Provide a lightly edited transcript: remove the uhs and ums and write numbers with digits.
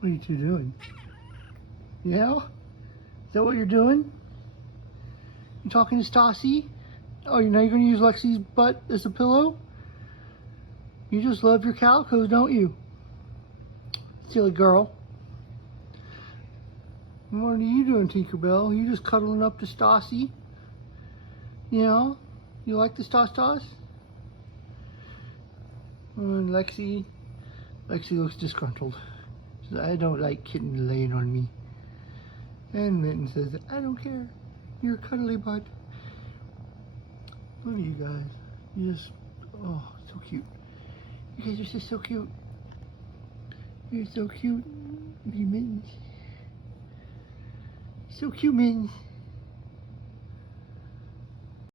What are you two doing? Yeah? Is that what you're doing? You talking to Stassi? Oh, now you're going to use Lexi's butt as a pillow? You just love your calicos, don't you? Silly girl. What are you doing, Tinkerbell? You just cuddling up to Stassi? Yeah? You like the Stas? And Lexi looks disgruntled. She says, I don't like kitten laying on me. And Mittens says, I don't care. You're a cuddly butt. Look at you guys. You just, oh, so cute. You guys are just so cute. You're so cute. Mittens. So cute, Mittens.